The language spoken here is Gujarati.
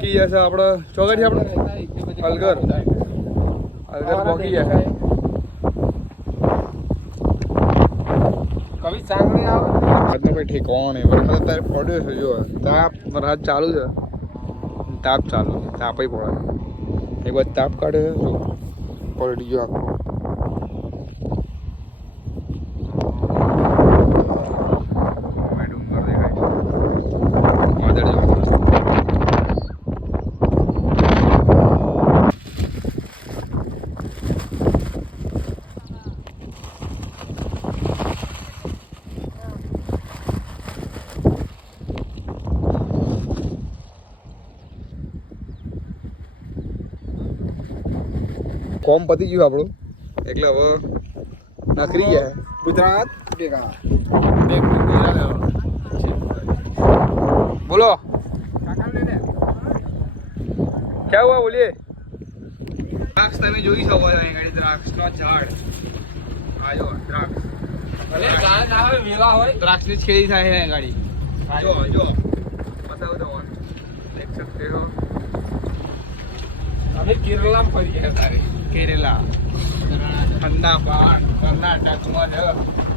પહોંચી જશે આપણે ચોગડી આપણે અલગર પહોંચી જશે કવિ ચાંગણી આવે આજનો કોઈ ઠેકાણો નહીં વરસાદ અત્યારે પડ્યો છે જો તાપ વરસાદ ચાલુ છે તાપ ચાલુ છે તાપય પડે એક વાર તાપ કાઢે છે જો પલટી ગયો આખો ડુંગર દેખાય વાદળ કોમ પતી ગયું આપણું એટલે હવે નકરી ગયા ગુજરાત ભેગા બોલો કાકા લે ક્યાં હુઆ બોલીએ દ્રાક્ષ તમે જોઈ શકો છો અહીં ગાડી દ્રાક્ષનો ઝાડ આ જો દ્રાક્ષ ભલે ઝાડ ના હોય વેલા હોય દ્રાક્ષની ખેતી થાય છે અહીં ગાડી જો જો બતાવો તો દેખ सकते हो અમે કેરલા માં ફરી ગયા તારે केरला ठंडा पहाड़ कर्नाटक में